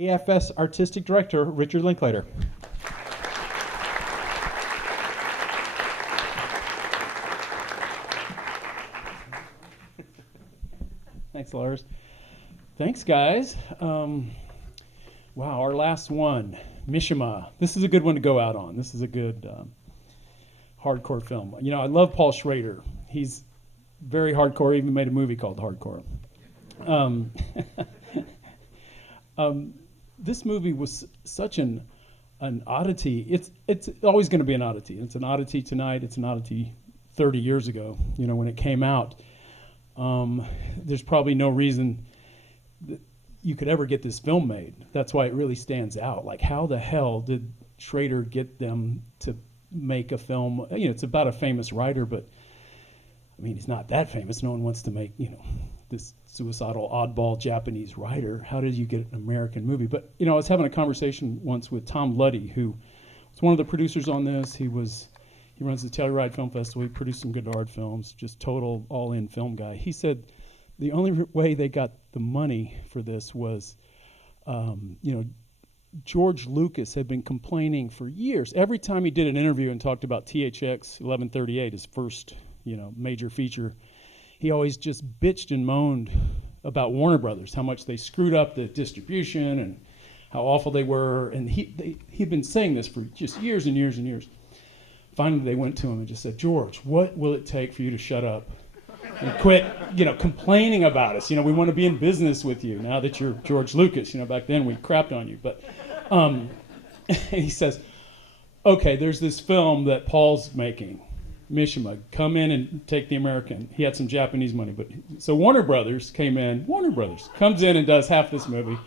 AFS Artistic Director, Richard Linklater. Thanks, Lars. Thanks, guys. Wow, our last one, Mishima. This is a good one to go out on. This is a good hardcore film. You know, I love Paul Schrader. He's very hardcore, even made a movie called Hardcore. This movie was such an oddity. It's always going to be an oddity. It's an oddity tonight. It's an oddity 30 years ago, you know, when it came out. There's probably no reason that you could ever get this film made. That's why it really stands out. Like, how the hell did Schrader get them to make a film? You know, it's about a famous writer, but I mean, he's not that famous. No one wants to make, you know, this suicidal oddball Japanese writer. How did you get an American movie? But, you know, I was having a conversation once with Tom Luddy, who was one of the producers on this. He runs the Telluride Film Festival. He produced some good art films, just total all-in film guy. He said the only way they got the money for this was, you know, George Lucas had been complaining for years. Every time he did an interview and talked about THX 1138, his first, you know, major feature, he always just bitched and moaned about Warner Brothers, how much they screwed up the distribution and how awful they were. And he'd been saying this for just years and years and years. Finally, they went to him and just said, George, what will it take for you to shut up and quit, you know, complaining about us? You know, we want to be in business with you now that you're George Lucas. You know, back then we crapped on you. But he says, okay, there's this film that Paul's making, Mishima, come in and take the American. He had some Japanese money, but so Warner Brothers came in. Warner Brothers comes in and does half this movie,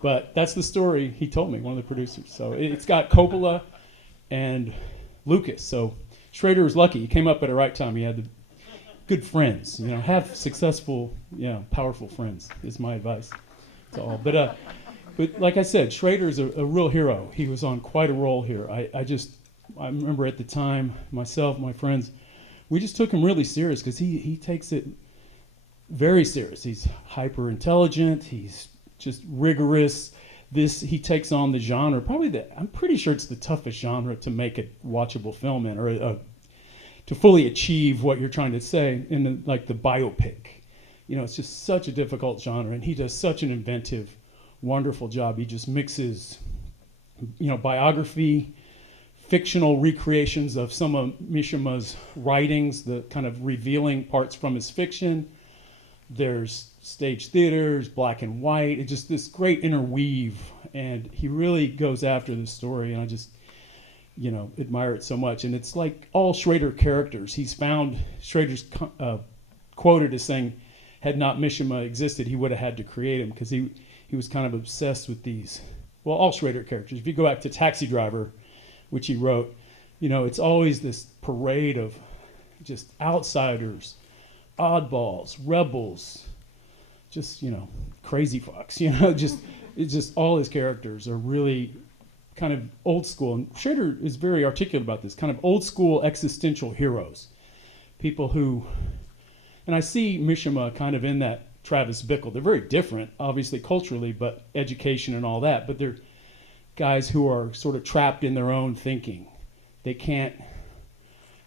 but that's the story he told me, one of the producers. So it's got Coppola and Lucas. So Schrader was lucky. He came up at the right time. He had the good friends. You know, have successful, you know, powerful friends is my advice to all. But like I said, Schrader is a real hero. He was on quite a roll here. I remember at the time, myself, my friends, we just took him really serious because he takes it very serious. He's hyper intelligent. He's just rigorous. He takes on the genre. I'm pretty sure it's the toughest genre to make a watchable film in, or to fully achieve what you're trying to say in like the biopic. You know, it's just such a difficult genre, and he does such an inventive, wonderful job. He just mixes, you know, biography, fictional recreations of some of Mishima's writings, the kind of revealing parts from his fiction. There's stage theaters, black and white. It's just this great interweave, and he really goes after this story, and I just, you know, admire it so much. And it's like all Schrader characters. He's found, Schrader's quoted as saying, had not Mishima existed, he would have had to create him, because he was kind of obsessed with these, well, all Schrader characters. If you go back to Taxi Driver, which he wrote, you know, it's always this parade of just outsiders, oddballs, rebels, just, you know, crazy fucks, you know, it's just all his characters are really kind of old school. And Schrader is very articulate about this, kind of old school existential heroes, people who, and I see Mishima kind of in that Travis Bickle. They're very different, obviously, culturally, but education and all that, but they're guys who are sort of trapped in their own thinking. They can't,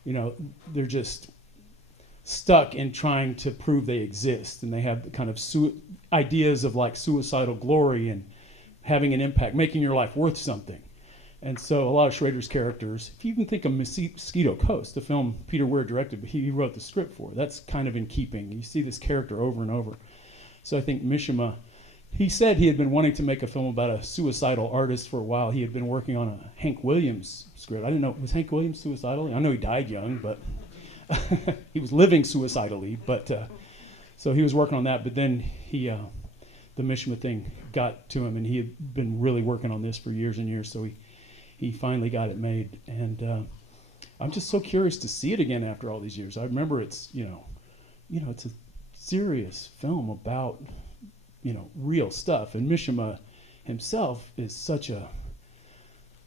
you know, they're just stuck in trying to prove they exist, and they have the kind of ideas of like suicidal glory and having an impact, making your life worth something. And so a lot of Schrader's characters, if you can think of Mosquito Coast, the film Peter Weir directed, but he wrote the script for, that's kind of in keeping. You see this character over and over. So I think Mishima, he said he had been wanting to make a film about a suicidal artist for a while. He had been working on a Hank Williams script. I didn't know, was Hank Williams suicidal? I know he died young, but he was living suicidally. But so he was working on that, but then the Mishima thing got to him, and he had been really working on this for years and years, so he finally got it made. And I'm just so curious to see it again after all these years. I remember it's, you know, it's a serious film about, you know, real stuff. And Mishima himself is such a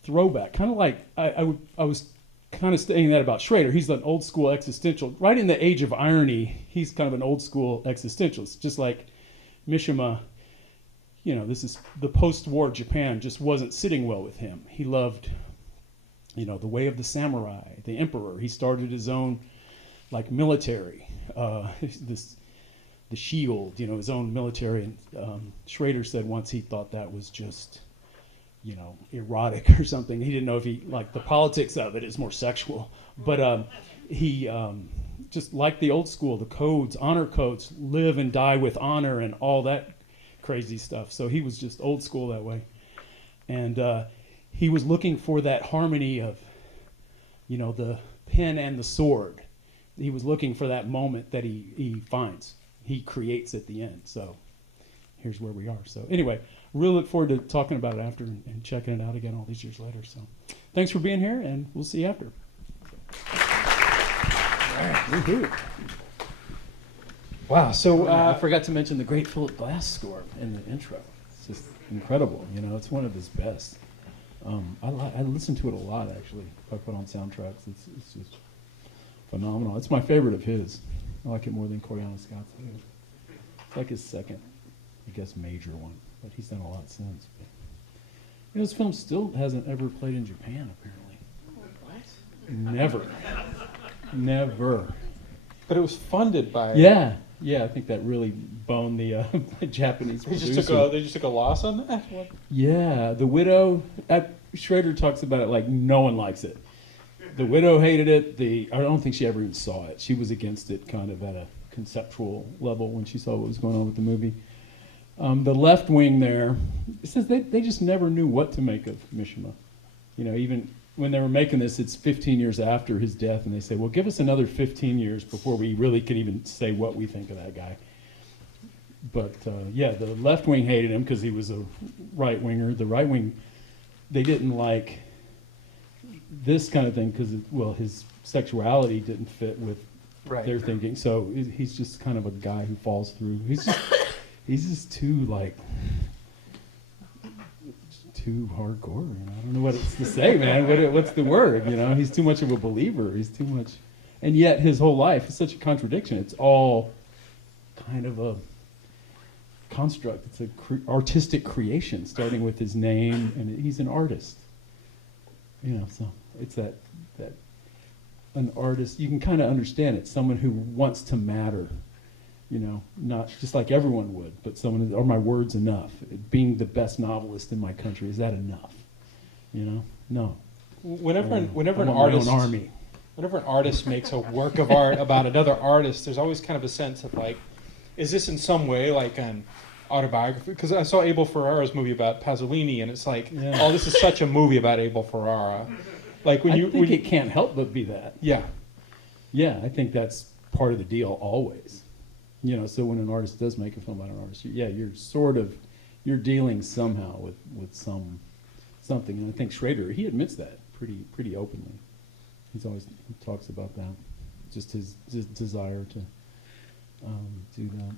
throwback, kind of like I was kind of saying that about Schrader. He's an old school existential. Right in the age of irony, he's kind of an old school existentialist, just like Mishima. this is the post-war Japan just wasn't sitting well with him. He loved, the way of the samurai, the emperor. He started his own, military, the shield, his own military. And Schrader said once he thought that was just, erotic or something. He didn't know if he liked the politics of it. It's more sexual. But he just liked the old school, the codes, honor codes, live and die with honor and all that crazy stuff. So he was just old school that way. And he was looking for that harmony of, the pen and the sword. He was looking for that moment that he finds. He creates at the end. So here's where we are. So anyway, really look forward to talking about it after and checking it out again all these years later. So thanks for being here, and we'll see you after. All right, woohoo. Wow, so I forgot to mention the great Philip Glass score in the intro. It's just incredible. It's one of his best. I listen to it a lot, actually. If I put on soundtracks, it's just phenomenal. It's my favorite of his. I like it more than Koyana Scott's. It's like his second, I guess, major one, but he's done a lot since. But, his film still hasn't ever played in Japan, apparently. What? Never. But it was funded by... Yeah, I think that really boned the Japanese producer. They just took a loss on that? What? Yeah, The Widow, Schrader talks about it like no one likes it. The Widow hated it. I don't think she ever even saw it. She was against it kind of at a conceptual level when she saw what was going on with the movie. The left wing there, it says they just never knew what to make of Mishima. Even when they were making this, it's 15 years after his death, and they say, well, give us another 15 years before we really can even say what we think of that guy. But, the left wing hated him because he was a right-winger. The right wing, they didn't like this kind of thing because, his sexuality didn't fit with their thinking. So he's just kind of a guy who falls through. He's just too hardcore. I don't know what it's to say, man. What's the word? He's too much of a believer. He's too much, and yet his whole life is such a contradiction. It's all kind of a construct. It's artistic creation, starting with his name, and he's an artist. So it's that an artist. You can kind of understand it. Someone who wants to matter. Not just like everyone would, but someone who, are my words enough? Being the best novelist in my country, is that enough? No. Whenever an artist makes a work of art about another artist, there's always kind of a sense of is this in some way like an autobiography? Because I saw Abel Ferrara's movie about Pasolini, and it's oh, this is such a movie about Abel Ferrara. I think it can't help but be that. Yeah. Yeah, I think that's part of the deal always. So when an artist does make a film about an artist, you're dealing somehow with something. And I think Schrader, he admits that pretty openly. He talks about that, just his desire to do that.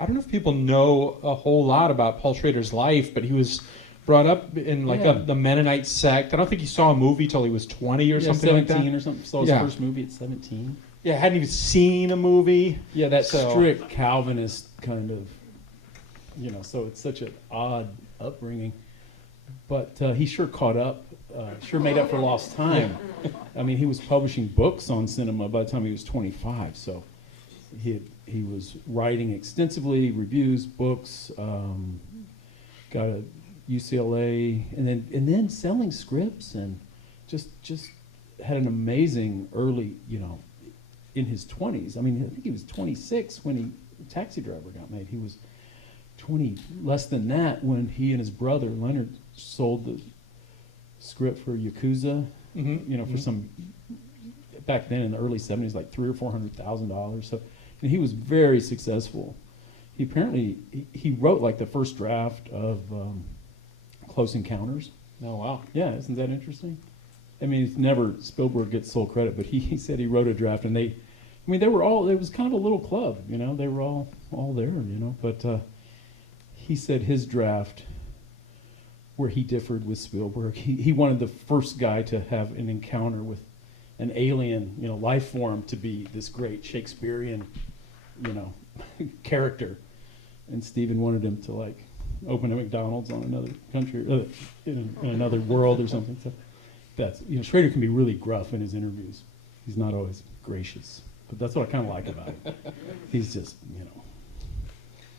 I don't know if people know a whole lot about Paul Schrader's life, but he was brought up in the Mennonite sect. I don't think he saw a movie till he was 20 or something like that. 17 or something. Saw his first movie at 17. Yeah, hadn't even seen a movie. Yeah, that strict Calvinist kind of, so it's such an odd upbringing. But he sure caught up, sure made up for lost time. I mean, he was publishing books on cinema by the time he was 25, so he was writing extensively, reviews, books, got a UCLA, and then selling scripts, and just had an amazing early, in his 20s. I mean, I think he was 26 when Taxi Driver got made. He was 20, less than that, when he and his brother Leonard sold the script for Yakuza. For some, back then in the early 70s, like $300,000 or $400,000. So, and he was very successful. He apparently he wrote like the first draft of Close Encounters. Oh wow! Yeah, isn't that interesting? I mean, it's never Spielberg gets sole credit, but he said he wrote a draft, and they were all. It was kind of a little club, They were all there, But he said his draft, where he differed with Spielberg, he wanted the first guy to have an encounter with an alien, life form, to be this great Shakespearean, character, and Steven wanted him to open a McDonald's on another country, in another world or something. So that's, Schrader can be really gruff in his interviews. He's not always gracious, but that's what I kind of like about him. He's just,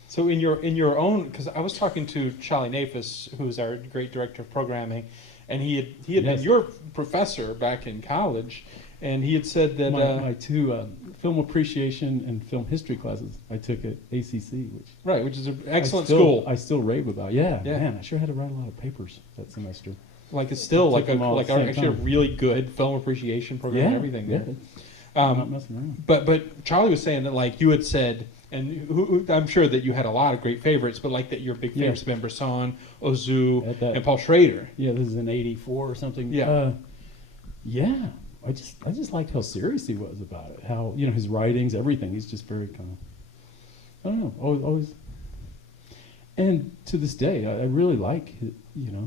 So in your own, because I was talking to Charlie Nafis, who's our great director of programming, and he had been your professor back in college, and he had said that my two film appreciation and film history classes I took at ACC, which is an excellent school. I still rave about. Yeah, man, I sure had to write a lot of papers that semester. Like it's still actually a really good film appreciation program and everything. Yeah, not messing around. But Charlie was saying that like you had said, and I'm sure that you had a lot of great favorites, but like that your big favorites have been Bresson, Ozu, and Paul Schrader. Yeah, this is in '84 or something. Yeah. I just liked how serious he was about it. How his writings, everything. He's just very kind of, I don't know, always. And to this day, I really like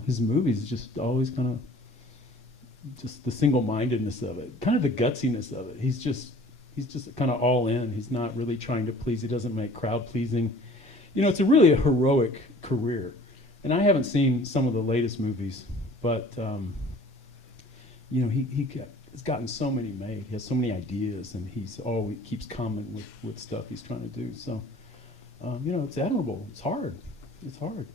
his movies. Just always kind of, just the single-mindedness of it, kind of the gutsiness of it. He's just kind of all in. He's not really trying to please. He doesn't make crowd pleasing. It's really a heroic career. And I haven't seen some of the latest movies, but he's gotten so many made. He has so many ideas, and he's always keeps coming with stuff he's trying to do. So, it's admirable. It's hard.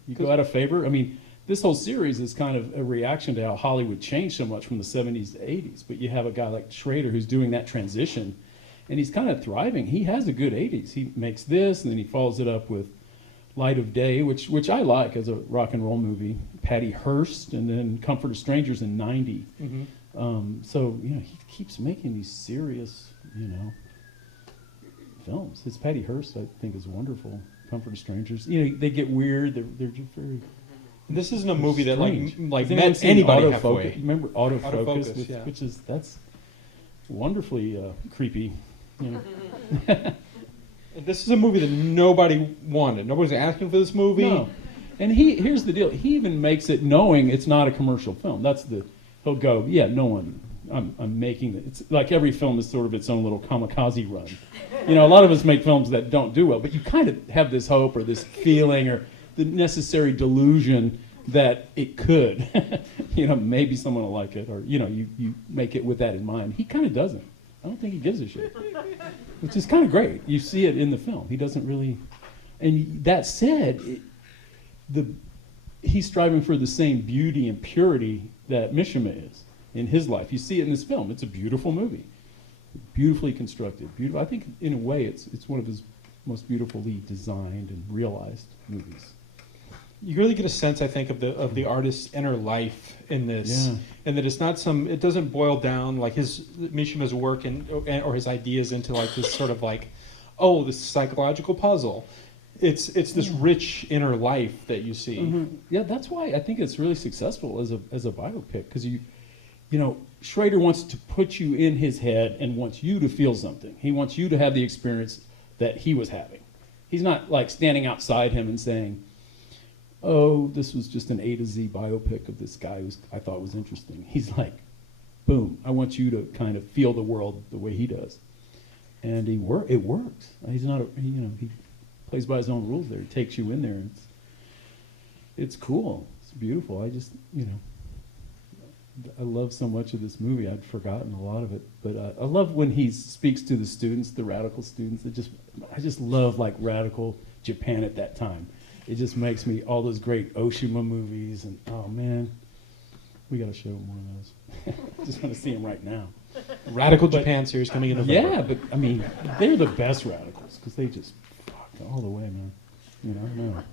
You go out of favor. I mean, this whole series is kind of a reaction to how Hollywood changed so much from the 70s to 80s. But you have a guy like Schrader who's doing that transition, and he's kind of thriving. He has a good 80s. He makes this, and then he follows it up with Light of Day, which I like as a rock and roll movie. Patty Hearst, and then Comfort of Strangers in '90. Mm-hmm. So he keeps making these serious, films. His Patty Hearst, I think, is wonderful. Comfort of Strangers. They get weird. They're just very. This isn't a movie that like met anybody halfway. Remember Autofocus, which is that's wonderfully creepy. This is a movie that nobody wanted. Nobody's asking for this movie. No. And here's the deal. He even makes it knowing it's not a commercial film. He'll go, no one. I'm making it. It's like every film is sort of its own little kamikaze run. A lot of us make films that don't do well, but you kind of have this hope or this feeling or the necessary delusion that it could. Maybe someone will like it, or you make it with that in mind. He kind of doesn't. I don't think he gives a shit, which is kind of great. You see it in the film. He doesn't really. And that said, he's striving for the same beauty and purity that Mishima is in his life. You see it in this film. It's a beautiful movie, beautifully constructed. Beautiful. I think in a way it's one of his most beautifully designed and realized movies. You really get a sense, I think, of the artist's inner life in this, and that it's not it doesn't boil down like Mishima's work or his ideas into like this sort of like, this psychological puzzle. It's this rich inner life that you see. Mm-hmm. Yeah, that's why I think it's really successful as a biopic, because Schrader wants to put you in his head and wants you to feel something. He wants you to have the experience that he was having. He's not like standing outside him and saying, this was just an A to Z biopic of this guy who I thought was interesting. He's like, boom, I want you to kind of feel the world the way he does. And it works. He's not, he plays by his own rules there. He takes you in there. And it's cool. It's beautiful. I just, I love so much of this movie. I'd forgotten a lot of it. But I love when he speaks to the students, the radical students. I just love like radical Japan at that time. It just makes me all those great Oshima movies, and oh man, we got to show more of those. I just want to see them right now. Radical Japan series coming in November. Yeah, but I mean, they're the best radicals because they just fuck all the way, man. No.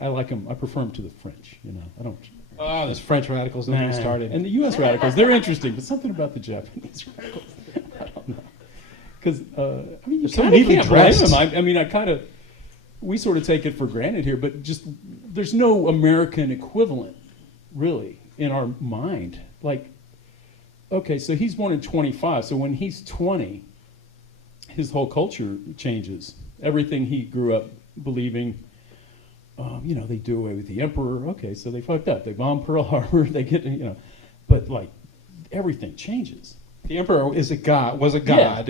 I like them. I prefer them to the French. I don't. Oh, those French radicals don't get started. And the U.S. radicals, they're interesting, but something about the Japanese radicals, I don't know. Because you kind of can't blame them. I mean, we sort of take it for granted here, but just there's no American equivalent, really, in our mind. Like, okay, so he's born in 25, so when he's 20, his whole culture changes. Everything he grew up believing, they do away with the emperor. Okay, so they fucked up. They bombed Pearl Harbor. They get, but like everything changes. The emperor was a god,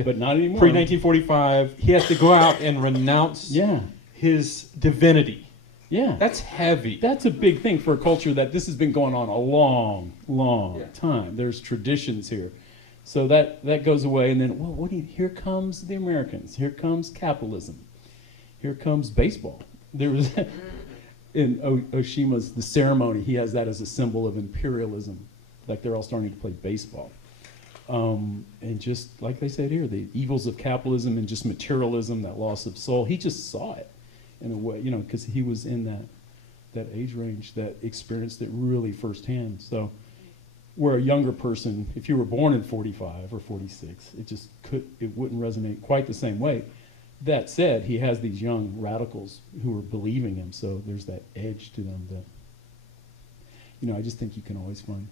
but not anymore. Pre-1945, he has to go out and renounce his divinity Yeah. That's heavy. That's a big thing for a culture that this has been going on a long, long time. There's traditions here. So that goes away, and then, well, here comes the Americans. Here comes capitalism. Here comes baseball. There was, in Oshima's, the ceremony, he has that as a symbol of imperialism. Like they're all starting to play baseball. And just like they said here, the evils of capitalism and just materialism, that loss of soul, he just saw it in a way, because he was in that age range that experienced it really firsthand. So where a younger person, if you were born in 45 or 46, it wouldn't resonate quite the same way. That said, he has these young radicals who are believing him, so there's that edge to them that, I just think you can always find,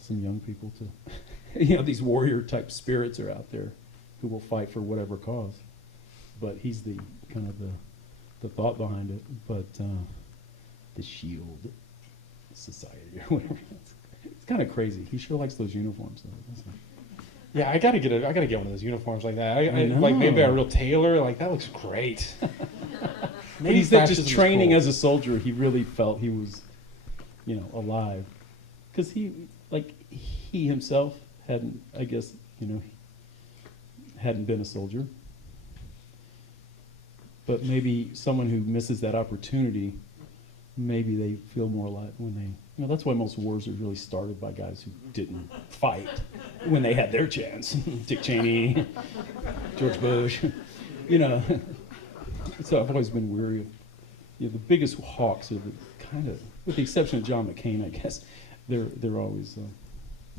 some young people to, these warrior type spirits are out there who will fight for whatever cause. But he's the kind of the thought behind it. But the Shield Society or whatever. It's kind of crazy. He sure likes those uniforms, though, doesn't he? Yeah, I gotta get one of those uniforms like that. I know. Like maybe a real tailor. Like that looks great. Maybe he's just training cool. As a soldier. He really felt he was, alive, because he himself hadn't, I guess, hadn't been a soldier. But maybe someone who misses that opportunity, maybe they feel more alive when they. That's why most wars are really started by guys who didn't fight when they had their chance. Dick Cheney, George Bush, So I've always been weary of, the biggest hawks are the kind of, with the exception of John McCain, I guess, they're always,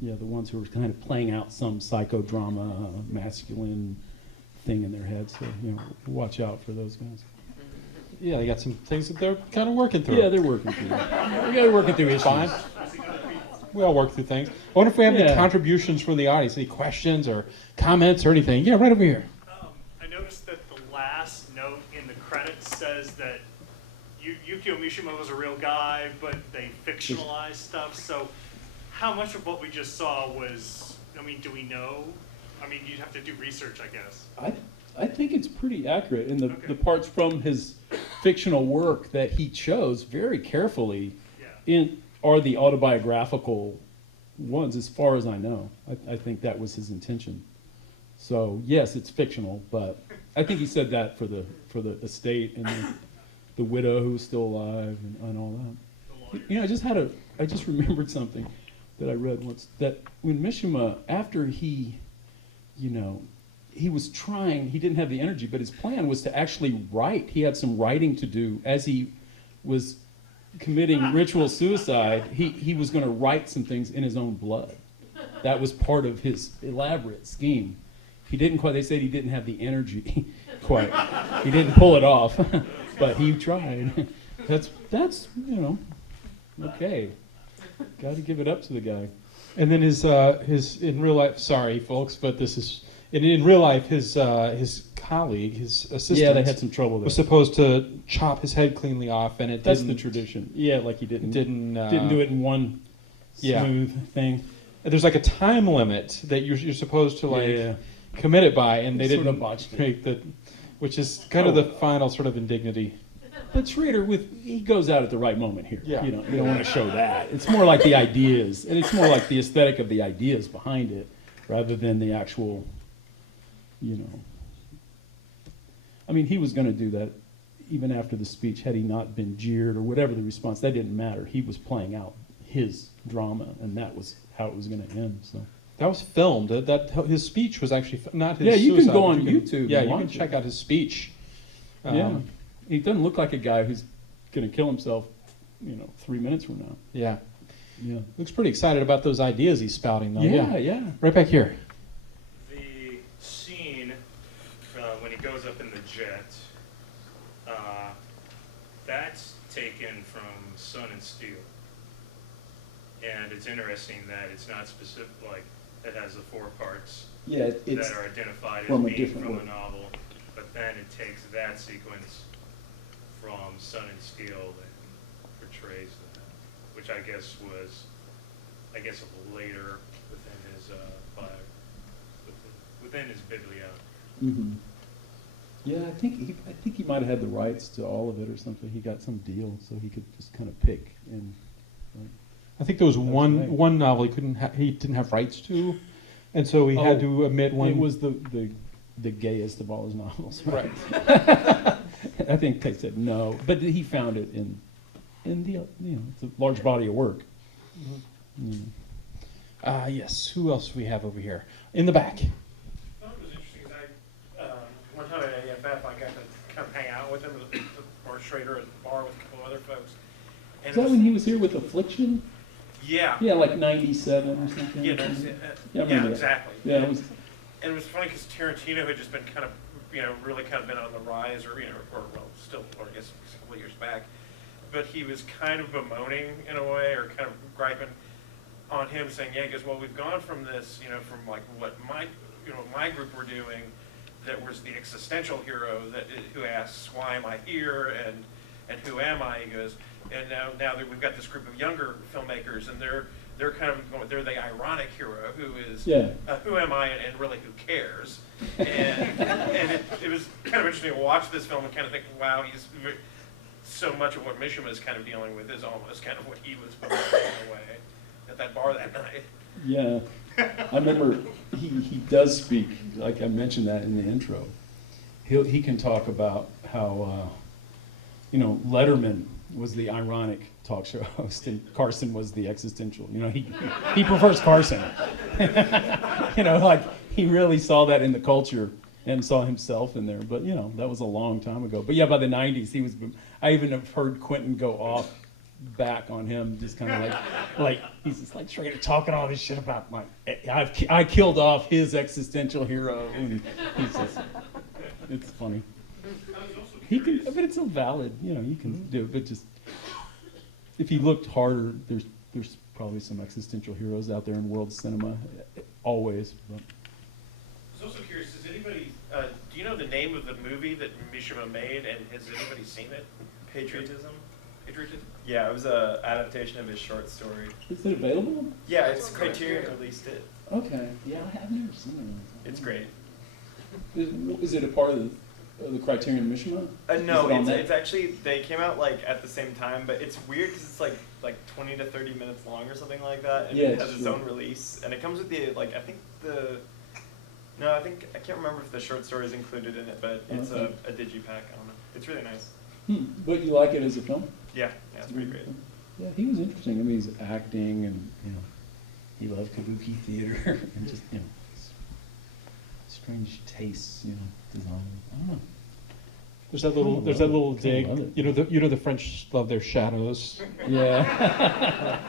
the ones who are kind of playing out some psychodrama, masculine thing in their heads. So, watch out for those guys. Yeah, they got some things that they're kind of working through. Yeah, they're working through. We got to working through issues. Fine. We all work through things. I wonder if we have any contributions from the audience, any questions or comments or anything. Yeah, right over here. I noticed that the last note in the credits says that Yukio Mishima was a real guy, but they fictionalized stuff. So how much of what we just saw was, do we know? You'd have to do research, I guess. I think it's pretty accurate, and the parts from his fictional work that he chose very carefully are the autobiographical ones, as far as I know. I think that was his intention. So yes, it's fictional, but I think he said that for the estate and the widow who's still alive and all that. I just remembered something that I read once, that when Mishima, after he was trying, he didn't have the energy, but his plan was to actually write. He had some writing to do as he was committing ritual suicide. He was going to write some things in his own blood. That was part of his elaborate scheme. He didn't quite, they said he didn't have the energy quite. He didn't pull it off, but he tried. That's okay. Got to give it up to the guy. And then his in real life, sorry folks, but this is, in real life, his colleague, his assistant, yeah, they had some trouble there. Was supposed to chop his head cleanly off, and that's the tradition. Yeah, like he didn't do it in one smooth thing. And there's like a time limit that you're supposed to commit it by, and they didn't make that, which is kind of the final sort of indignity. But Schrader, he goes out at the right moment here. Yeah. You don't want to show that. It's more like the ideas, and it's more like the aesthetic of the ideas behind it, rather than the actual, he was going to do that even after the speech, had he not been jeered or whatever the response. That didn't matter. He was playing out his drama, and that was how it was going to end. So that was filmed. That his speech was actually not his. Yeah, you suicide, can go on YouTube. Yeah, you can check out his speech. He doesn't look like a guy who's going to kill himself, 3 minutes from now. Yeah. Yeah. Looks pretty excited about those ideas he's spouting, though. Yeah. Right back here. The scene when he goes up in the jet, that's taken from Sun and Steel. And it's interesting that it's not specific, like, it has the 4 parts that are identified as being from the novel. But then it takes that sequence from Sun and Steel and portrays that, which I guess was, later within his within his bibliography. Mm-hmm. Yeah, I think he might have had the rights to all of it or something. He got some deal, so he could just kind of pick. And I think there was right. one novel he didn't have rights to, and so he had to omit one. It was the gayest of all his novels, right? Right. I think they said no, but he found it in the it's a large body of work. Yes. Who else do we have over here in the back? I thought it was interesting. One time at AFF, I got to kind of hang out with him, or Schrader at the bar with a couple of other folks. And Is that when he was here with Affliction? Yeah. Yeah, like 97 or something. Yeah, Yeah, exactly. Yeah, And it was funny because Tarantino had just been kind of, really kind of been on the rise, or still, or I guess a couple of years back. But he was kind of bemoaning in a way, or kind of griping on him, saying, yeah, he goes, well, we've gone from this, from like what my group were doing, that was the existential hero who asks, why am I here, and who am I? He goes, and now that we've got this group of younger filmmakers, and they're kind of going, they're the ironic hero who is, who am I, and really who cares? And it was kind of interesting to watch this film and kind of think, wow, so much of what Mishima is kind of dealing with is almost kind of what he was in a way at that bar that night. Yeah, I remember he does speak, like I mentioned that in the intro. He can talk about how Letterman was the ironic talk show host and Carson was the existential. He prefers Carson. Like he really saw that in the culture and saw himself in there. But that was a long time ago. But yeah, by the 90s I even have heard Quentin go off back on him, just kind of like he's just like Schrader talking all this shit about I killed off his existential hero, and he's just, it's funny. He can, but it's so valid, you can do it, but just if he looked harder, there's probably some existential heroes out there in world cinema, always. But. I was also curious, does anybody, do you know the name of the movie that Mishima made, and has anybody seen it? Patriotism? Patriotism? Yeah, it was an adaptation of his short story. Is it available? Yeah, it's Criterion released it. Okay. Yeah, I've never seen it. It's great. Is it a part of the Criterion Mishima? No, it's actually, they came out at the same time, but it's weird because it's like 20 to 30 minutes long or something like that, and it has its own release, and it comes with I can't remember if the short story is included in it, but it's a digipack. I don't know. It's really nice. But you like it as a film? Yeah, it's pretty great. Yeah, he was interesting. I mean, he's acting, and he loved kabuki theater, and just strange tastes, design. I don't know. There's that little dig. The French love their shadows. Yeah.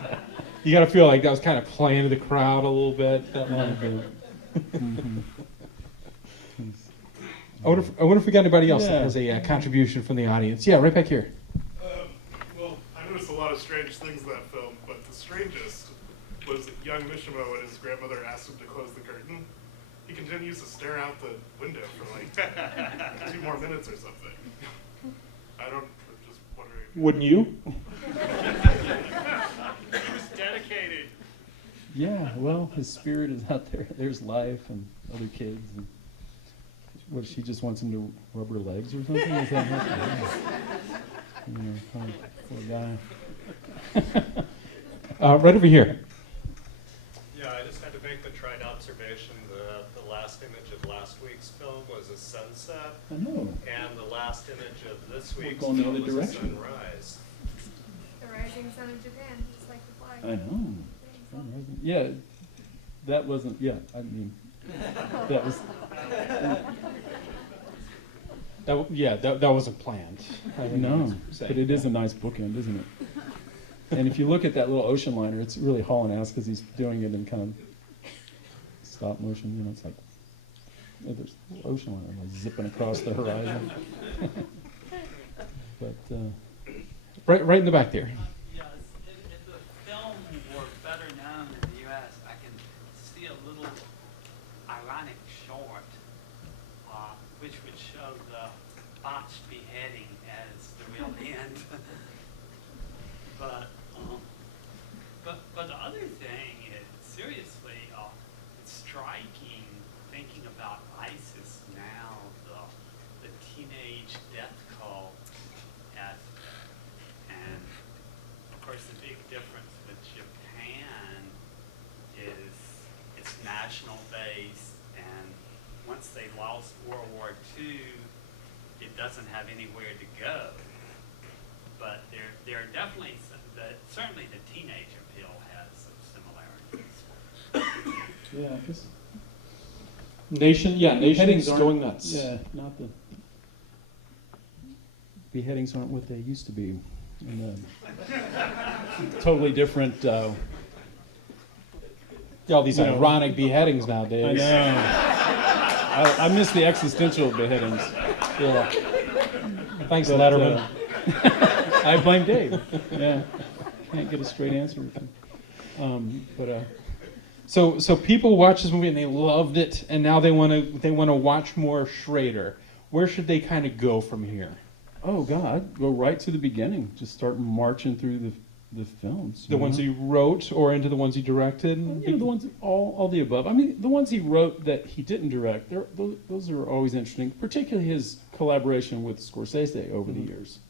You got to feel like that was kind of playing to the crowd a little bit. That one. I wonder if we got anybody else that has a contribution from the audience. Yeah, right back here. Well, I noticed a lot of strange things in that film, but the strangest was young Mishima when his grandmother asked him to close the curtain. He continues to stare out the window for 2 more minutes or something. I'm just wondering. Wouldn't you? He was dedicated. Yeah, well, his spirit is out there. There's life and other kids. And what, she just wants him to rub her legs or something? Is that poor guy. Right over here. Yeah, I just had to make the trite observation that the last image of last week's film was a sunset. I know. And the last image of this week's going the film other was direction. a sunrise. The rising sun of Japan, just like the flag. I know. Yeah, that wasn't, I mean, that was... That wasn't planned. No, but it is a nice bookend, isn't it? And if you look at that little ocean liner, it's really hauling ass because he's doing it in kind of stop motion. It's like there's a little ocean liner zipping across the horizon. But right in the back there. Yes, if the film were better known in the U.S., I can see a little ironic short, which would show the botched beheading as the real end. But the other thing is, seriously, it's striking thinking about ISIS now, the lost World War II, it doesn't have anywhere to go. But there are definitely certainly the teenage appeal has some similarities. Yeah, I guess Nation's beheadings going nuts. Yeah, not the beheadings aren't what they used to be. And, totally different. All these ironic beheadings nowadays. I know. I miss the existential beheadings. Yeah. Thanks, But, Letterman. I blame Dave. Yeah, can't get a straight answer. So people watched this movie and they loved it, and now they want to watch more Schrader. Where should they kind of go from here? Oh God, go right to the beginning. Just start marching through the films. The ones he wrote, or into the ones he directed? The ones, all the above. I mean, the ones he wrote that he didn't direct, those are always interesting. Particularly his collaboration with Scorsese over the years.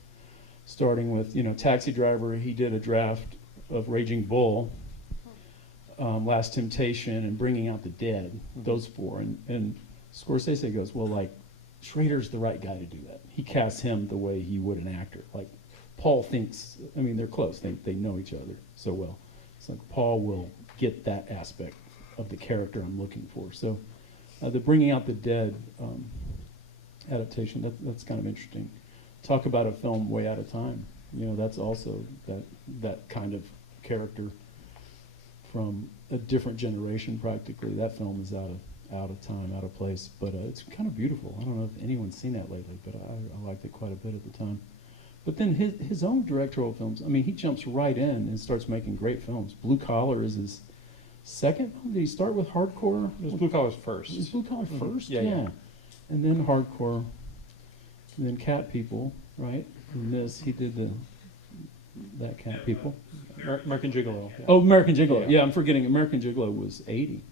Starting with, Taxi Driver, he did a draft of Raging Bull, Last Temptation, and Bringing Out the Dead. Those four, and Scorsese goes, well, like, Schrader's the right guy to do that. He casts him the way he would an actor. Like, Paul thinks, they're close. They know each other so well. It's like Paul will get that aspect of the character I'm looking for. So the Bringing Out the Dead adaptation, that's kind of interesting. Talk about a film way out of time. That's also that kind of character from a different generation practically. That film is out of time, out of place, but it's kind of beautiful. I don't know if anyone's seen that lately, but I liked it quite a bit at the time. But then his own directorial films, he jumps right in and starts making great films. Blue Collar is his second film. Did he start with Hardcore? It was Blue Collar's first. It was Blue Collar first? Yeah. And then Hardcore, and then Cat People, right? And this, he did that Cat People. American Gigolo. Yeah. Oh, American Gigolo. Yeah, I'm forgetting. American Gigolo was 80.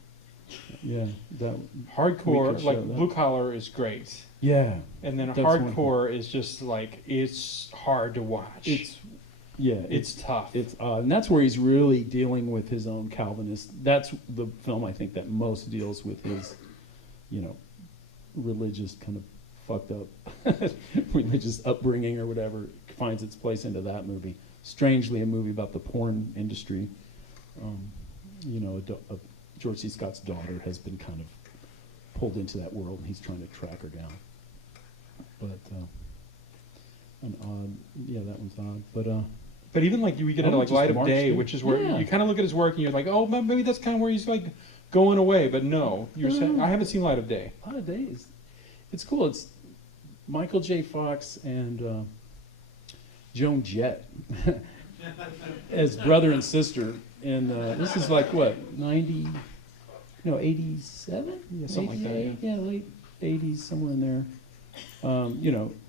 Yeah, that Hardcore, like that. Blue Collar, is great. Yeah, and then that's Hardcore is just like it's hard to watch. It's tough. It's and that's where he's really dealing with his own Calvinist. That's the film I think that most deals with his, religious kind of fucked up religious upbringing or whatever. Finds its place into that movie. Strangely, a movie about the porn industry. George C. Scott's daughter has been kind of pulled into that world, and he's trying to track her down. But that one's odd. But even like we get into like Light of Day, which is where you kind of look at his work and you're like, oh, maybe that's kind of where he's like going away. But no, you're saying I haven't seen Light of Day. Light of Day it's cool. It's Michael J. Fox and Joan Jett as brother and sister, and this is like what 87? Yeah, something like that. Yeah, late 80s, somewhere in there.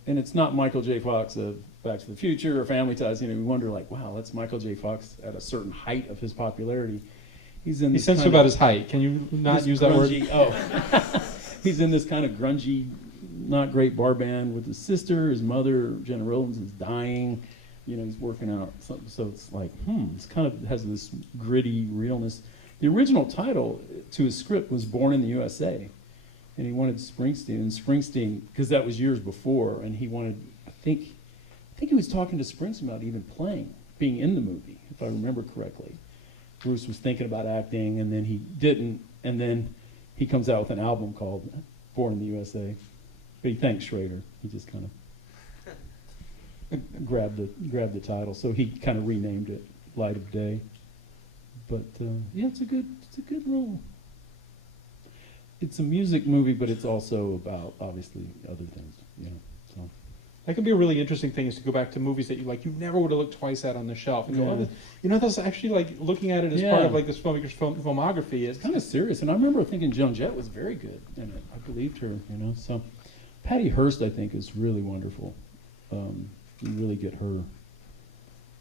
And it's not Michael J. Fox of Back to the Future or Family Ties. We wonder like, wow, that's Michael J. Fox at a certain height of his popularity. He's sensitive about his height. Can you not use that word? He's in this kind of grungy, not great bar band with his sister. His mother, Jenna Rollins, is dying. He's working out. So it's like, it's kind of has this gritty realness. The original title to his script was Born in the USA. And he wanted Springsteen, because that was years before, and he wanted, I think he was talking to Springsteen about even being in the movie, if I remember correctly. Bruce was thinking about acting, and then he didn't, and then he comes out with an album called Born in the USA. But he thanks Schrader. He just kind of grabbed the title, so he kind of renamed it Light of Day. But it's a good role. It's a music movie, but it's also about obviously other things. So that could be a really interesting thing is to go back to movies that you never would have looked twice at on the shelf and go, that's actually like looking at it as part of like this filmmaker's filmography. It's kind of serious, and I remember thinking Joan Jett was very good in it. I believed her, So Patty Hearst, I think, is really wonderful. You really get her.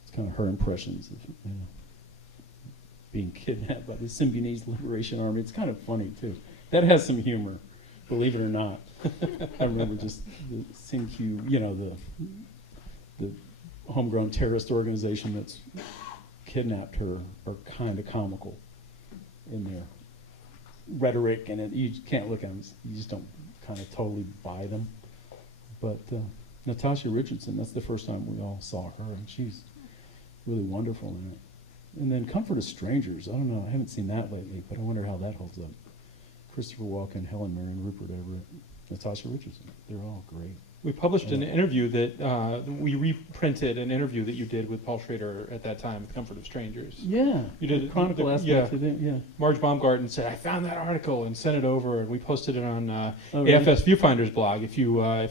It's kind of her impressions of being kidnapped by the Symbionese Liberation Army. It's kind of funny too. That has some humor, believe it or not. I remember just the SINQ, the homegrown terrorist organization that's kidnapped her are kind of comical in their rhetoric, and you can't look at them. You just don't kind of totally buy them. But Natasha Richardson, that's the first time we all saw her, and she's really wonderful in it. And then Comfort of Strangers, I don't know, I haven't seen that lately, but I wonder how that holds up. Christopher Walken, Helen Mirren, Rupert Everett, Natasha Richardson, they're all great. We published an interview that we reprinted an interview that you did with Paul Schrader at that time with Comfort of Strangers. Yeah, you did Chronicle aspect of it. Yeah, Marge Baumgarten said, "I found that article and sent it over, and we posted it on really? AFS Viewfinder's blog. If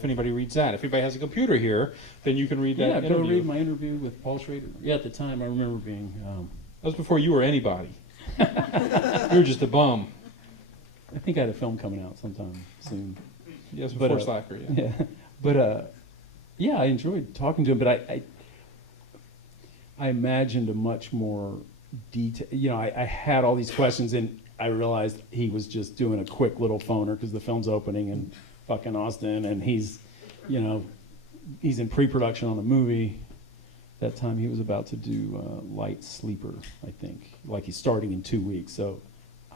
anybody reads that, if anybody has a computer here, then you can read that interview." Yeah, go read my interview with Paul Schrader. Yeah, at the time I remember being. That was before you were anybody. You were just a bum. I think I had a film coming out sometime soon. Yes, before Slacker. Yeah. But yeah, I enjoyed talking to him. But I imagined a much more detail. You know, I had all these questions, and I realized he was just doing a quick little phoner because the film's opening in fucking Austin, and he's in pre-production on a movie. That time he was about to do Light Sleeper, I think. Like he's starting in 2 weeks, so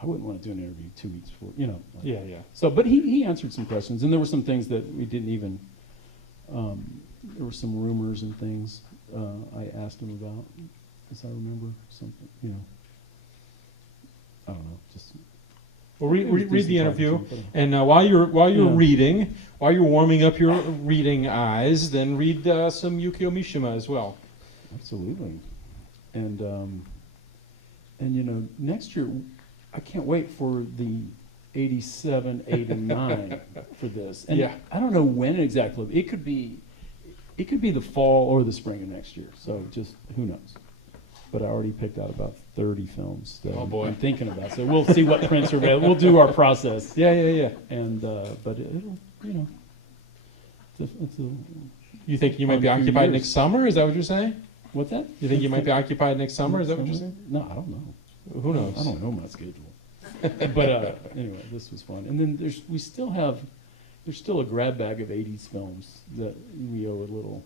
I wouldn't want to do an interview 2 weeks before, Yeah. So, but he answered some questions, and there were some things that we didn't even. There were some rumors and things I asked him about, as I remember something. I don't know. Just. Well, read the interview, and while you're reading, while you're warming up your reading eyes, then read some Yukio Mishima as well. Absolutely, and next year. I can't wait for the 87, 89 for this. And I don't know when exactly. It could be the fall or the spring of next year. So just who knows. But I already picked out about 30 films that I'm thinking about. So we'll see what prints are available. We'll do our process. Yeah. And but it'll it's a you think you might be occupied next summer? Is that what you're saying? What's that? You think you might be occupied next summer? Is that what you're saying? No, I don't know. Who knows? I don't know my schedule. But anyway, this was fun. And then there's still a grab bag of 80s films that we owe a little,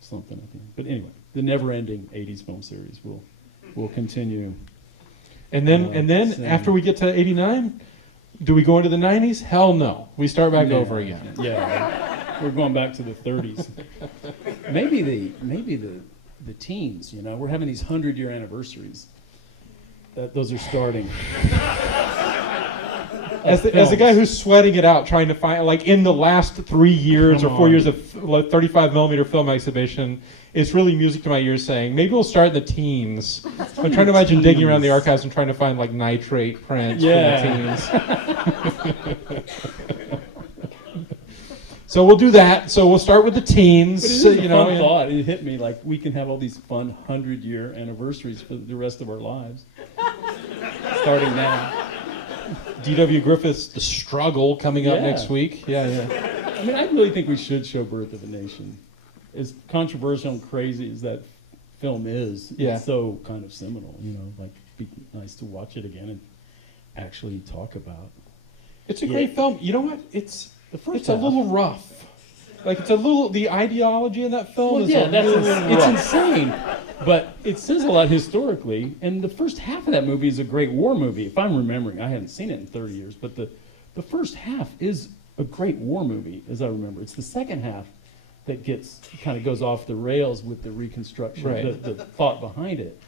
something at the end. But anyway, the never-ending 80s film series will continue. And then after we get to 89, do we go into the 90s? Hell no. We start back over again. Yeah, we're going back to the 30s. Maybe the teens. We're having these 100-year anniversaries. Those are starting. As the guy who's sweating it out, trying to find, like, in the last 3 years or 4 years of 35 millimeter film exhibition, it's really music to my ears saying, maybe we'll start in the teens. I'm trying to imagine digging around the archives and trying to find, like, nitrate prints for the teens. So we'll do that. So we'll start with the teens. But it is a fun thought. It hit me like we can have all these fun 100-year anniversaries for the rest of our lives. Starting now. D.W. Griffith's The Struggle coming up next week. Yeah. I mean, I really think we should show Birth of a Nation. As controversial and crazy as that film is, it's so kind of seminal, like be nice to watch it again and actually talk about. It's a great film. You know what? It's a little rough. Like the ideology in that film is it's insane. But it says a lot historically, and the first half of that movie is a great war movie. If I'm remembering, I hadn't seen it in 30 years, but the first half is a great war movie, as I remember. It's the second half that kind of goes off the rails with the reconstruction, the thought behind it.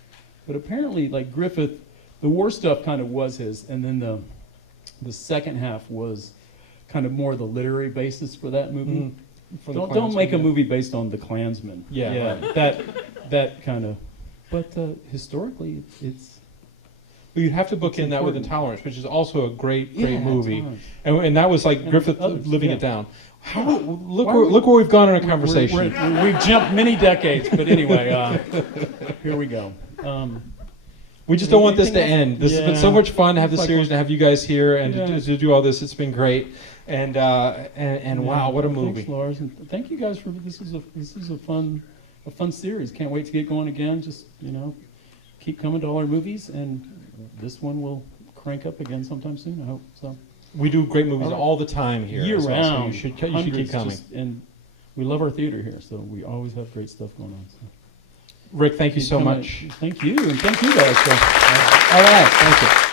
But apparently, like Griffith, the war stuff kind of was his, and then the second half was kind of more the literary basis for that movie. Don't make a movie based on the Klansman. That kind of. But historically, it's. But you'd have to book in that with Intolerance, which is also a great movie, and that was like Griffith living it down. Look where we've gone in our conversation. We've jumped many decades, but anyway, here we go. We just don't want this to end. This has been so much fun to have this series, to have you guys here, and to do all this. It's been great, and wow, what a movie! Thanks, Lars, and thank you guys for this. Is a fun series. Can't wait to get going again. Just keep coming to all our movies, and this one will crank up again sometime soon. I hope so. We do great movies all the time here, year round. So you should keep coming. And we love our theater here, so we always have great stuff going on. So. Rick, thank you so much. Thank you, and thank you guys. All right, thank you.